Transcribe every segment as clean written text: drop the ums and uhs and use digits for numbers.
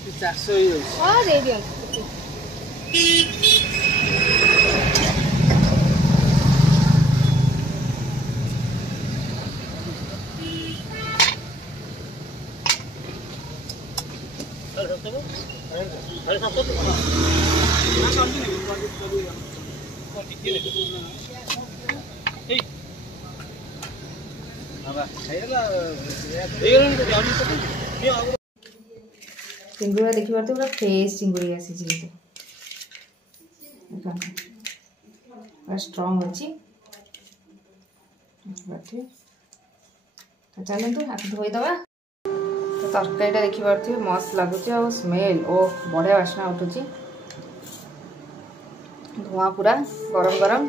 400 ही हो हां दे दियो चिंगुड़ा देखि पारते पूरा फ्रेश चिंगुड़ी आसी छी पूरा स्ट्रांग अछि बाटे तो चलंतु हाथ धोई दबा तो तरकारीटा देखि पारते मस्त लागुची आ स्मेल ओ बढ़िया वासना उठुची धुआं पूरा गरम गरम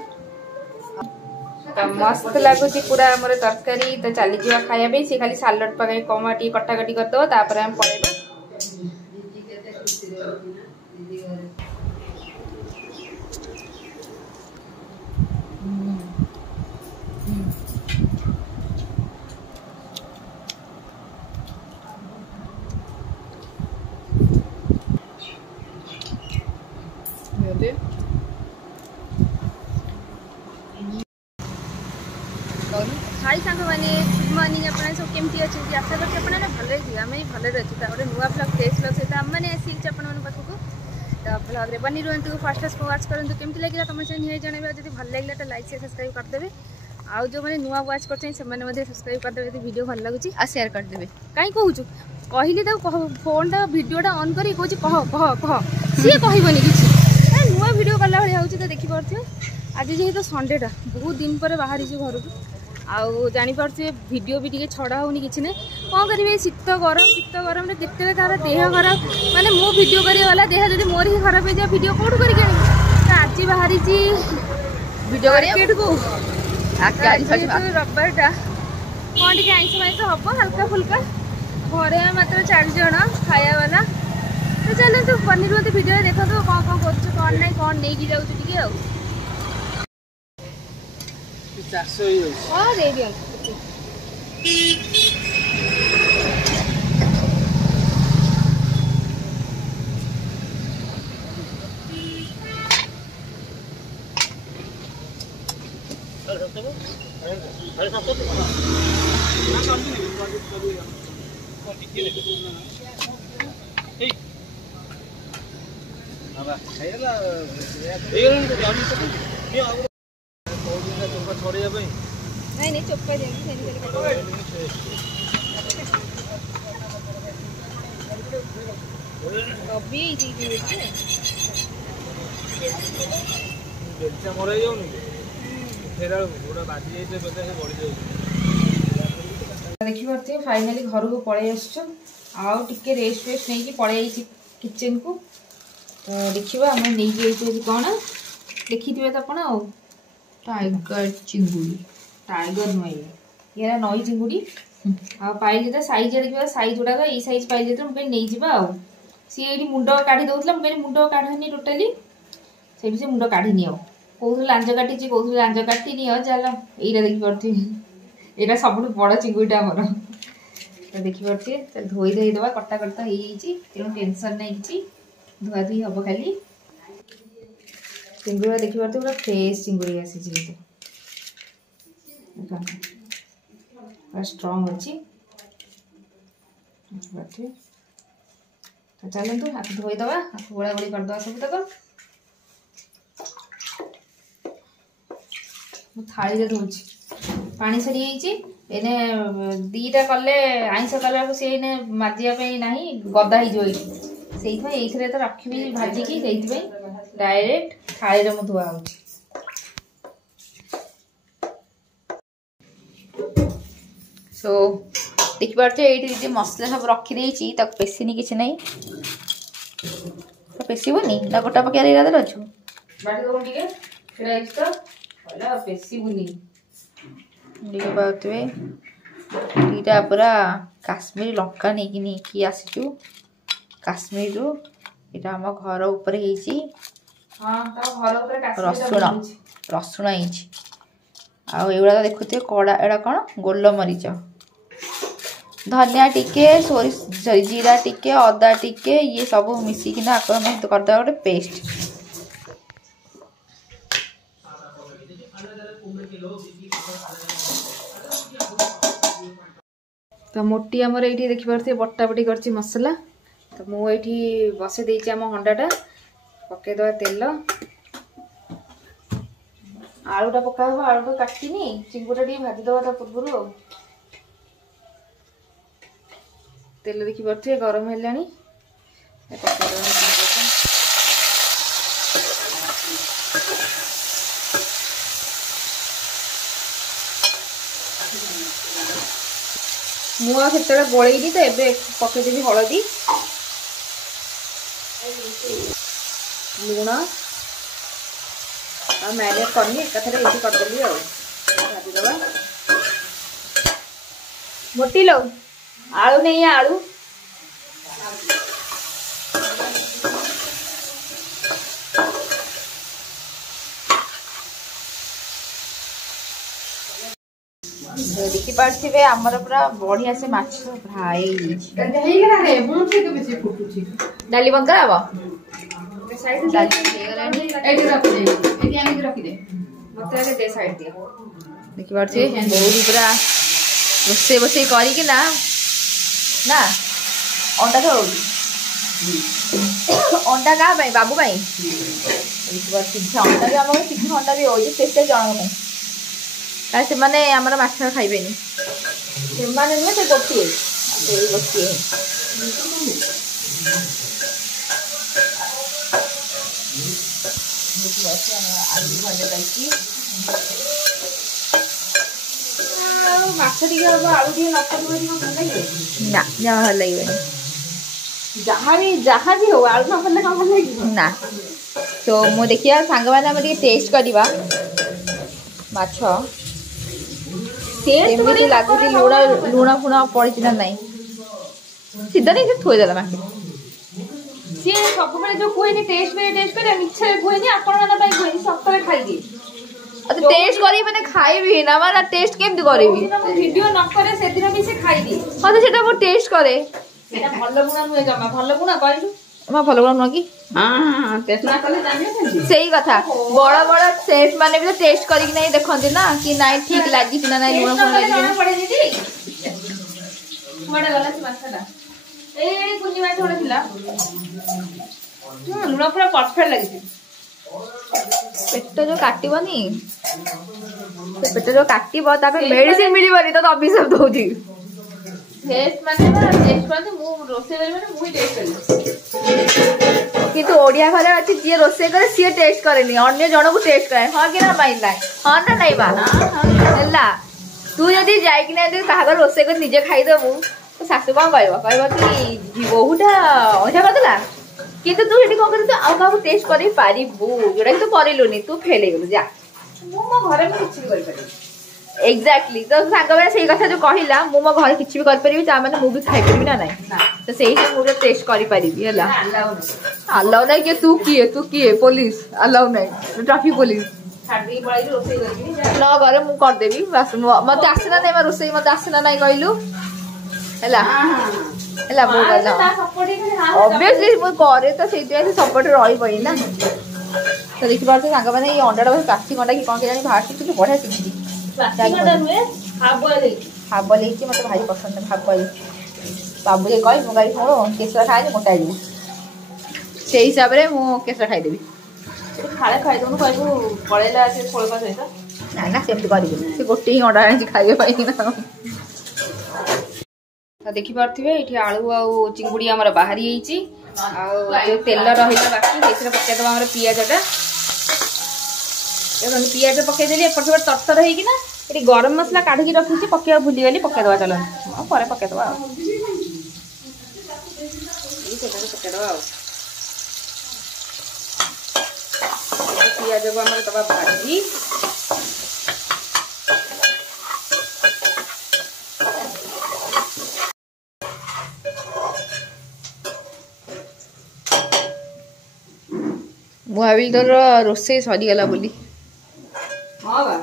तो मस्त लगुच पूरा आम तरकारी तो चली जा खाया सी खाली सालड पकड़ कम टी कटाकटी करदे तापर आम पड़ेगा हाई सांग मैंने गुड मॉर्निंग अपना सब केमती अच्छे आशा करते अपने भले थी आम भले अच्छे गोटे नुआ ब्लग फेस ब्लग सहित आम मैंने आसी पाखक तो ब्लग्रे बनी रुहतु फास्ट फास्ट वाच करूँ केमती लगे कमेंट से निहाई जनइबा जब भल लगे तो लाइक शेयर सब्सक्राइब करदेवे आउ जो मैंने नुआ वाच कर सब्सक्राइब करदेवे वीडियो भल लगुच आ शेयर करदेवे कहीं कहूँ कहली फोन टा वीडियोटा ऑन कर कह कह कह सी कहबनी कि नुआ वीडियो कला भाई हो तो देखिपे आज जेहेतु संडेटा बहुत दिन पर बाहरी घर को आउ जापारे भिड भी टे छड़ा होनी कि ना कौन करेंगे शीत गरम केते तार देह खराब माने मो वीडियो करा देह जब मोर ही खराब हो जाए वीडियो कौट कर आज बाहरी मार्केट को रविवार टा कौन टे आइस माइस हम हल्का फुल्का घरे मात्र 4 जन खाया वाला तो चलते बनी रुहतु वीडियो देखो कौन कौन कर ना कौन नहीं जाऊँ 400 ही हो हां दे दियो नहीं नहीं चुप कर अभी देखी पारे फाइनाली घर को पलि आउ टे रेस्ट वेस्ट नहीं पलि किचन को तो देखा आम नहीं कौन देखी थे तो आ टाइगर चिंगुड़ी टाइगर नुई ये नई चिंगुड़ी आ पाइल जो साइज देखा साइज गुड़ाक ये साइज पाइल जो मुझे नहीं जावा सी ये मुंड काढ़ी दूसरा मुझे मुंड काढ़नी टोटाली से मुंड काढ़नी कौन लांज काटी कौन लांज काटनी चल यहीटा देखिपे यहाँ सब बड़ चिंगुड़ीटा मोर तो देखिपे धोई धोई दबा कटा कटा हो तेणु टेंशन नहीं कि धुआ धुई हम खाली चिंगुड़ा देखिए पूरा फ्रेश चिंगुड़ी आसी पूरा स्ट्रांग अच्छी तो चलतु हाथ धोई दबा हाथ गोड़ा गोड़ी करदे सब तक थाली धोची पानी सरी एने दीटा कले आइंस कला सी माजिया ना गदा हो तो रखी भाजिकी डायरेक्ट थाली में धुआ हो सो देखिपे ये मसला सब रखी पेसिनी कि ना तो पेसबनी ना गोटा पकड़ इरादे अच्छु पेसबुनी देखिए दुईटा पूरा काश्मीरी लंका नहीं आसीचु काश्मीर रु यहाँ आम घर उपर रसुण रसुण आउड़ा तो देखुए कड़ा एड़ा कौन गोलमरीच धनिया टिके सोरिष सॉरी जीरा टिके अदा टिके ये सब मिसिकिना आको हम करदे गोटे पेस्ट। तो मोटी आमर ये देखिए बटाबटी कर मसला। तो मुझे बसई देती आम हंडाटा पकईद तेल आलूटा पका आलूटा काटिनी चिंगुटा टे भाजीदे पूर्व तेल देखिए गरम है मुझे गोलैनी तो ये पकईदेवी हलदी लुण मैरिनेट करनी एकाथरे ये करदेली भाजीदे मोटी लो आलू नहीं है आलू देखी पार्थिवे आमर पूरा बढ़िया से माछ फ्राई डाली बंद कराब देखी पार्थिवे बहुत पूरा रोसे बसई करी ना अंडा खाओ अंडा क्या बाबू सिझा अंडा भी आम सिझा अंडा भी हो जन से माने आमर माछ खाइबे से नुहे से गोटे गोटे आलू भजा जाइए माछ टे हम आलू टे ना जमा भल लगे जहाँ भी हो आलू न भल भल लगे ना। तो मु देखिए सांग मैंने टेस्ट करवा माछ केमती लगुच लुण फुण पड़ी ना नाई सीधा नहीं थोदेला माके सी सब जो कहे टेस्ट कर मिछे कहे आपण कहे सतरे खाई टेस्ट करी मैंने खाइबी ना माना टेस्ट केमती करी वीडियो न करे से दिन भी से खाई दी हां तो सेटा मो टेस्ट करे सेटा भलो गुणा नुए जमा भलो गुणा कहलु मा भलो गुणा नुआ की हां टेस्ट ना कले जाने सही कथा बड़ा बड़ा सेफ माने भी टेस्ट करी कि नहीं देखंती ना कि नहीं ठीक लागी कि ना नहीं लुण फुण लागी पड़े दीदी बड़ा गला से माछटा ए कुनी माछ थोड़ा थिला लुण पूरा परफेक्ट लागी पेट जो काटबनी पेट जो काटब मेडिसिन मिलबनी तो अभिशाप दौची टेस्ट माने मु रोसे करी माने मु टेस्ट करी किंतु ओडिया घरे अच्छी जी रोसे करे सी टेस्ट करेनी अन्य जन को टेस्ट करे हाँ कि ना माइंड लाए हाँ ना नहीं बा है तू जदि जाइकिना क्या रोसे कर निजे खाईदेबू तो शाशु कौन कह कि बहुटा अझा करदेला किंतु तू ये कौन कर आउ क्या टेस्ट कर जोटा तू करलुनि तू फेल हो जा मो घर में किसी भी कर एक्जाक्टली तो सांग मैंने से कथा जो कहला मु मो घर किसी भी करी मैंने मुझे खाई पारि ना ना तो से मुझे टेस्ट करी है अलाउ ना कि तू किए पुलिस अलाउ ना ट्राफिक पुलिस न घरे मुझे करदेवी मत आसना ना रोसे मत आसना ना कहलु ऑब्वियसली मुझे करे तो से सपोर्ट रही ना। तो देखी पार्थ सांग मैंने अंडाटा बस प्लास्टिक अंडा कि कौन के बाहर बढ़िया शिखी हाफ बॉल मत भारी पसंद है हाफ बॉल बाबू जे कह मो गाड़ी शुण केसरा खाए मोटा जी से हिसाब से मुझे केसरा खाईदेवी खाए खाईदेनु कहू पड़ेगा से खोलपा सहित ना ना सेमती करेंगे से गोटे ही अंडा आनी खाइबे ना। तो देखी पार्थिवे ये आलू आउ चिंगुड़ी आमर बाहरी जो तेल रहा बाकी पकईदे आम पिजटा पिज पकईदेली एपट सेपट तरतर होना ये गरम मसला काढ़ी रखी पकड़ा भूलीगली पकईदे चलते पर पकईदे पकईदे पिज को आम दबा भाजी मुझे तोर रोसे सरीगला बोली हाँ बा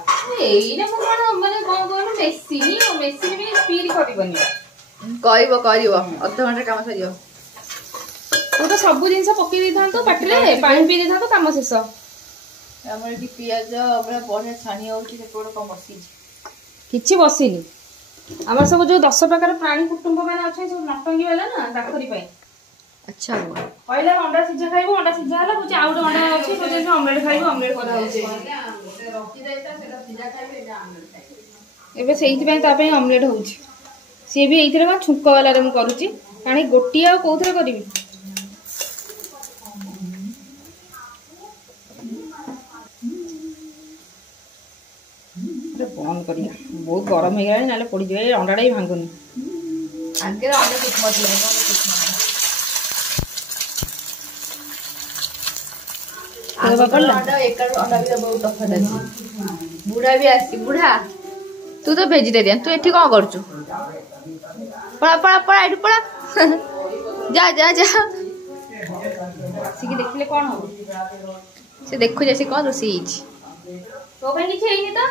एइना मु कोन माने कोन कोन मेसिनी मेसिन भी स्पीड करबनी करिवो अध घंटा काम सरियो तू तो सब जिन पकई दे था पाटे पानी पी दे था कम शेष हमर एटी पियाज पूरा बढ़िया छाणी होची सेपड़ कम बसी किछि बसिनी हमर सब जो 10 प्रकार प्राणी कुटुंब माने अछि सब नटंगी वाला ना डाक्टरी पई अच्छा हुआ पहले अंडा सिझा खाइबो अंडा सिझा हला कुछ आउट अंडा अछि सोचे ऑमलेट खाइबो ऑमलेट करा होचे रखी देता सेटा सिझा खाइबे एटा ऑमलेट खाइबे एबे सेहिति पई ता पई ऑमलेट होची से भी एइथिरे का छुंक वाला रे म करूची कानी गोटी आ कोउथरे करबी बंद करिया बहुत गरम हो गया ना पड़ी जाए अंडाटा ही भांगुनी आगे अंडा कुछ मत बुढ़ा भी आसी बुढ़ा तू तो वेजिटेरियन तू एठी कौन करचु पड़ा पड़ा पड़ा एठी पड़ा जा जा जा सिकी देखिले कौन हो से देखो जैसे कौन रोसी हिच तो भाई किछ हेइनी तो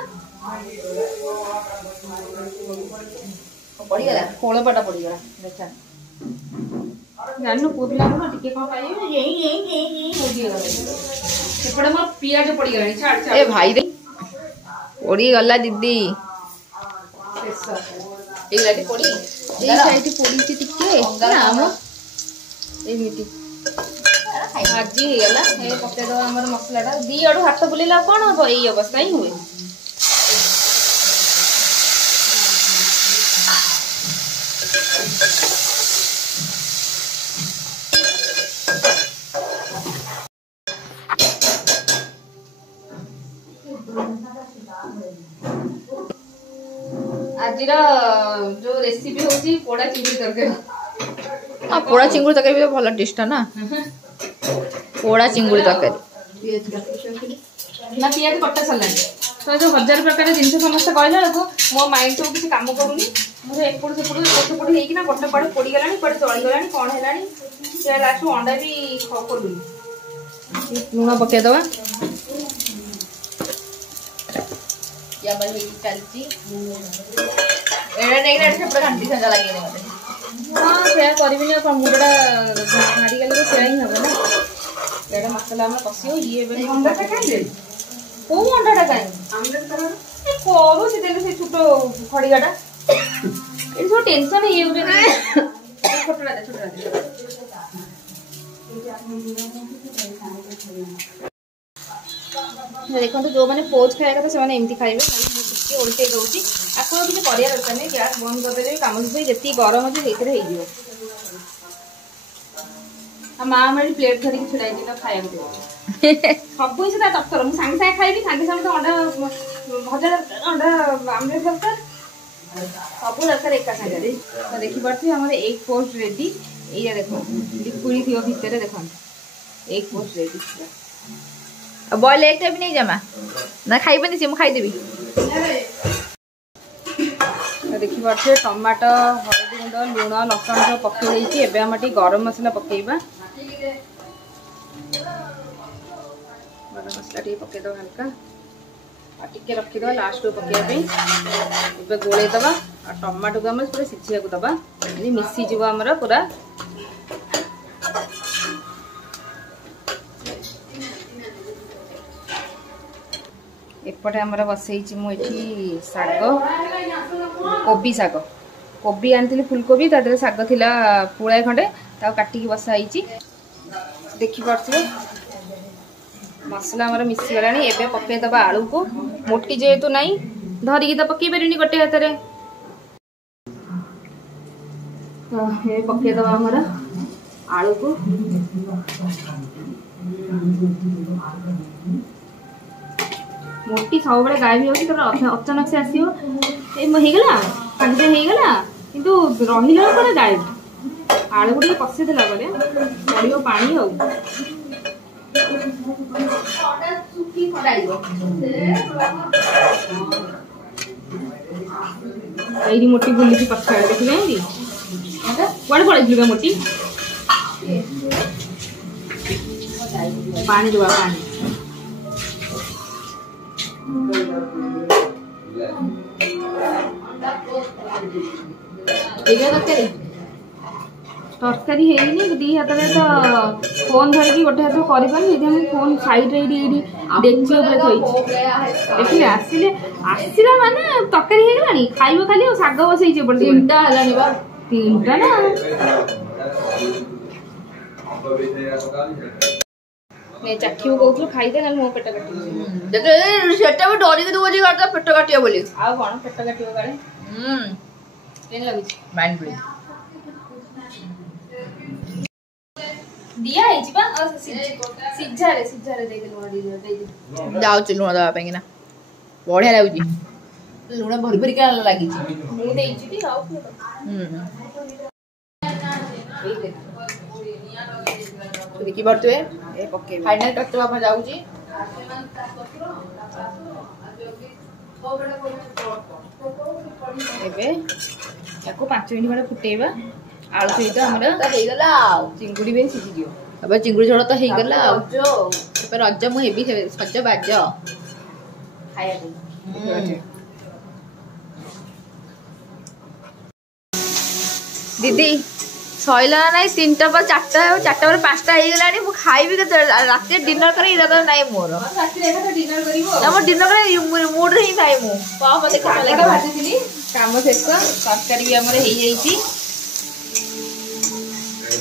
पड़ी गला कोळपाटा पड़ी गला देखा जाननु पुबला को टिके कोन पाइबे यही होगी गला सेपडे मोर पियाज पड़ी गला छाड़ छाड़ ए भाई रे पड़ी गला दीदी ए लाटी पड़ी ए साइड पड़ी छि टिके ना हम एमिति भाजी हे गला ए पके दो हमर मसलाटा दी अडू हाथ बुलेला कोन हो एई अवस्था ही हुए आजिर जो रेसिपी होची पोड़ा चिंगुड़ी तरकारी हां पोड़ा चिंगुड़ी तरकारी भी तो भलो टेस्ट ना पोड़ा चिंगुड़ी तरकारी ना पियाज कट्टा सलानी तो जो 1000 प्रकार जिनसे समस्त कहला लोग मो माइंड तो किसी काम करूनी मोर एपड़ सेपड़ हेकी ना गोटे पड़े पड़ी गलानी पड़े चली गलानी कोन हेलानी से लास्ट अंडा भी खोलुनी लूण पके दवा या बल चलती एड़ा नेगड़ा सेपड़ घंटी संगा लागेनी मते हां से करबिनी अपन मुडा भाड़ी गले तो से ही होबे ना एड़ा मसाला में कसियो ये बे अंडा का खाइले को अंडा का काई आमलेट करा ए कोरो से देले से छोटो खड़ीगाटा ए सो टेंशन हे होबे छोटरा दे देखो तो जो मैंने पोज खाया था से एमती खाइबे ना उल्टे दउची आपको किसी करिया दरकार नहीं गैस बंद कर देबे काम से जति गरम अछि सेथरे हे जिवो आ मां हमरी प्लेट धरि के छुड़ाई दिला खाया दे सब ही से तत्तर मु संग संग खाइबी संग संग अंडा भजा अंडा आमलेट दरकार सब दरकार एक संग रे तो देखि परथि हमर एक पोस्ट रेडी एया देखो लिक्विड थियो भीतर देखो एक पोस्ट रेडी बॉयल एक भी नहीं जमा ना खाइबे से मु खाइ देबी देखि परछे टमाटो हळदी गुंड लूण लसन सब पके देइछि एबे हम टी गरम मसला पकेइबा गरम मसला टी पके दो हल्का आ टिके रखि दो लास्ट को पके पे एबे गोळे दबा आ टमाटो को हम पूरा सिझिया को दबा नि मिसी जीव हमरा पूरा एपटे आमर बसई मुझे शाग कोबी शाग कोबी आनी फुलकोबी तादे शाग थिला पुळाए खंडे ता काटिकी बसाई देखि पार्थिबे मसला आमर मिसी गलानी एबे पके दबा आलू को मोटी जेहेतु नाही धरिकी तो पके परिनी गोटे हाथ रे तो ये पके दबा आमर आलू को मोटी सब बड़े गाय भी होती तो अचानक से आसीओ ए हेगला पांडे हेगला किंतु रहिला पर गायब आलू गुडी पसी देला बले पड़ियो पानी हो सुखी खडाइबो एरी मोटी बुल्ली की पछा देखले एंदी कोड पड़िलु मोटी पानी दुआ पानी तरकारी ହେଇନି ଦି ହାତରେ ତ ଫୋନ୍ ଧରିକି ଗୋଟେ ହାତ କରିପାରୁନି ସେଥିପାଇଁ ମୁଁ ଫୋନ୍ ସାଇଡରେ ଏଇଠି ଡେକ୍ଚି ଉପରେ ଥୋଇଛି ଦେଖିଲେ ଆସିଲା ମାନେ ତରକାରୀ ହେଇଗଲାଣି ଖାଇବ ଖାଲି ଆଉ ଶାଗ ବସେଇଛି ଏପଟେ ତିନିଟା ହେଲାଣି ବା ତିନିଟା ନା ଚାଖିବୁ କହୁଥିଲୁ ଖାଇଦେ ନହେଲେ ମୋ ପେଟ କାଟିବ ସେଟା ବି ଡରିକି ତୁ ବୁଝି କରିଦେବା ପେଟ କାଟିବ ବୋଲି ଆଉ କଣ ପେଟ କାଟିବ କାଳେ କେମିତି ଲାଗୁଛି ମାଇଣ୍ଡ ବ୍ଲୋଇଂ ଦିଆ ହେଇଛି ବା ସିଝାରେ ଦେଇକି ଲୁଣ ଦେଇଦେବି ଯାଉଛି ଲୁଣ ଦେବା ପାଇଁ କିନା ବଢିଆ ଲାଗୁଛି ଲୁଣ ଭରି ଭରିକା ଲାଗିଛି ମୁଁ ଦେଇଛି ଟି ଆଉ ଦେଖି ପାରୁଥିବେ ଫାଇନାଲ ଟଚ୍ ଆମେ ଯାଉଛି ଏବେ ତାକୁ 5 ମିନିଟ୍ ଖଣ୍ଡେ ଫୁଟେଇବା ଆଳୁ ସହିତ ଆମର ହେଇଗଲା ଆଉ ଚିଙ୍ଗୁଡ଼ି ବି ସିଝିଯିବ ଏବେ ଚିଙ୍ଗୁଡ଼ି ଝୋଳ ତ ହେଇଗଲା ଆଉ ଏବେ ରଜ ମୁଁ ହେବି ସଜ ବାଜ ଖାଇବାକୁ ଦିଦି ସଇଲା ନା ନାଇଁ 3ଟା ପରେ 4ଟା 4ଟା ପରେ 5ଟା ହେଇଗଲାଣି ମୁଁ ଖାଇବି କେତେବେଳେ ରାତିରେ ଡିନର କରି ଇରାଦା ନାଇଁ ମୋର ନା ମୋ ଡିନର କରି ମୁଡରେ ହିଁ ଥାଏ ମୁଁ ମତେ ଭାଜିଥିଲି କାମ ଶେଷ ତରକାରୀ ବି ଆମର ହେଇଯାଇଛି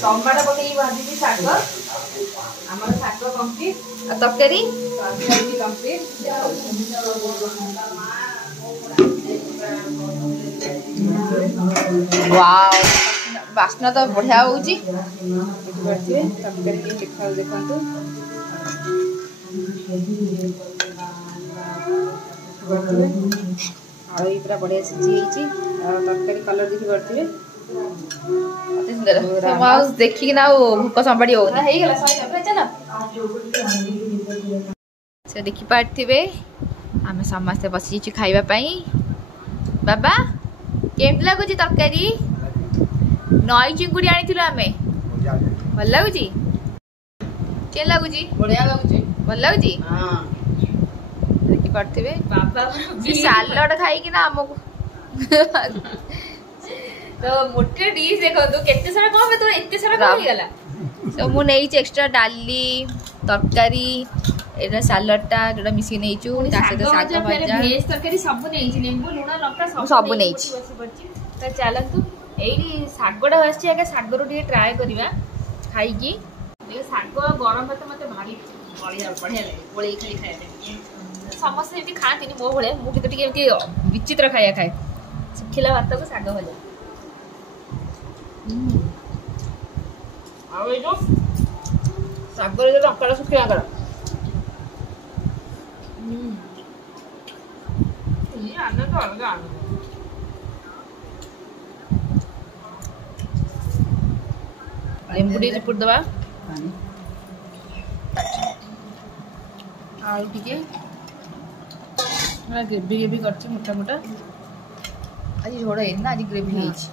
ଟମାଟୋ ପକେଇକି ଭାଜିଛି ଶାଗ ଆମର ଶାଗ କମ୍ପ୍ଲିଟ୍ ଆଉ ତରକାରୀ କମ୍ପ୍ଲିଟ୍ ୱାଓ ବାସ୍ନା ତ ବଢିଆ ହଉଛି ଦେଖିପାରୁଥିବେ ତରକାରୀ କେମିତି ଦେଖାଯାଉଛି ଦେଖନ୍ତୁ ଆଳୁ ବି ପୁରା ବଢିଆ ସିଝି ହେଇଛି ଆଉ ତରକାରୀ କଲର ଦେଖିପାରୁଥିବେ ଦେଖିକି ନା ଆଉ ଭୋକ ସମ୍ଭାଳି ହଉନି ହେଇଗଲା ଚାଲ ସେ ଦେଖିପାରୁଥିବେ ଆମେ ସମସ୍ତେ ବସିଛୁ ଖାଇବା ପାଇଁ ବାବା କେମିତି ଲାଗୁଛି ତରକାରୀ ନଈ ଚିଙ୍ଗୁଡ଼ି ଆଣିଥିଲୁ ଆମେ ଭଲ ଲାଗୁଛି କେମିତି ଲାଗୁଛି ବଢିଆ ଲାଗୁଛି ଭଲ ଲାଗୁଛି ଦେଖିପାରୁଥିବେ ବାବା ସାଲଡ ଖାଇକି ନା ଆମକୁ ତ ମୋଟେ ଡିସ୍ ଦେଖନ୍ତୁ କେତେ ସାରା କଣ ତୋର ଏତେ ସାରା କଣ ହେଇଗଲା ତ ମୁଁ ନେଇଛି ଏକ୍ସଟ୍ରା ଡାଲି ତରକାରୀ ଏଇଟା ସାଲଡଟା ଯୋଉଟା ମିଶିକି ନେଇଛୁ ତା ସହିତ ଶାଗ ଭଜା ଭେଜ ତରକାରୀ ସବୁ ନେଇଛି ଲେମ୍ବୁ ଲୁଣ ଲଙ୍କା ସବୁ ନେଇଛି ତ ଚାଲନ୍ତୁ ଏଇଠି ଶାଗଟା ଆସିଛି ଆଗେ ଶାଗରୁ ଟିକେ ଟ୍ରାଏ କରିବା ଖାଇକି ଶାଗ ଗରମ ଭାତ ମତେ ଭାରି ବଢିଆ ଲାଗେ ଗୋଳେଇ ଖାଲି ଖାଇବା ପାଇଁ ସମସ୍ତେ ଏମିତି ଖାଆନ୍ତିନି ମୋ ଭଳିଆ ମୁଁ କିନ୍ତୁ ଟିକେ ଏମିତି ବିଚିତ୍ର ଖାଇବା ଖାଏ ଶୁଖିଲା ଭାତକୁ ଶାଗ ଭଜା ଆଉ ଏଇ ଯୋଉ ଶାଗରେ ଯୋଉ ଲଙ୍କାଟା ଶୁଖିଲା ଲଙ୍କାଟା ଆନନ୍ଦ ଅଲଗା ଆନନ୍ଦ ଲେମ୍ବୁ ଟିକେ ଚିପୁଡ଼ି ଦେବା ଆଳୁ ଟିକେ ଗ୍ରେଭି କରିଛି ମୋଟା ମୋଟା ଆଜି ଝୋଳ ହେଇନି ନା ଆଜି ଗ୍ରେଭି ହେଇଛି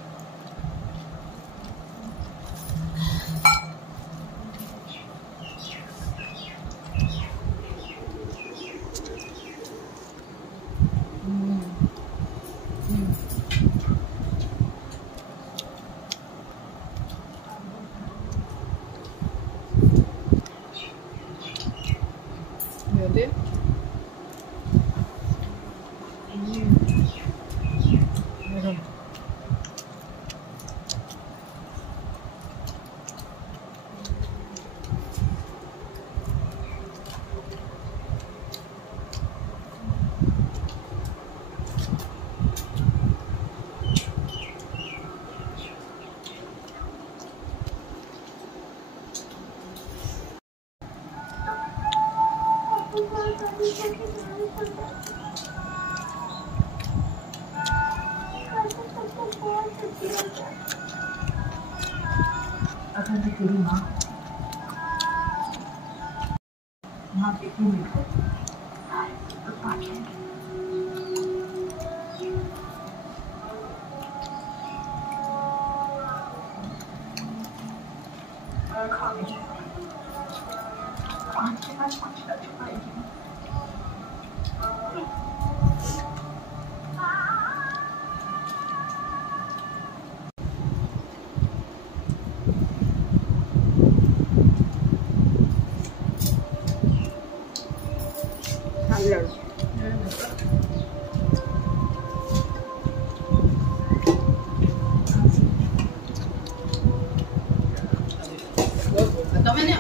ତମେ ନିଅ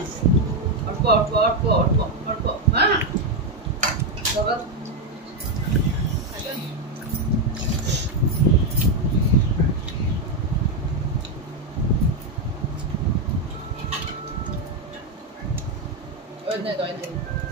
ଅଳ୍ପ ଅଳ୍ପ ଅଳ୍ପ ଅଳ୍ପ ଅଳ୍ପ ହଁ ଦବା 네.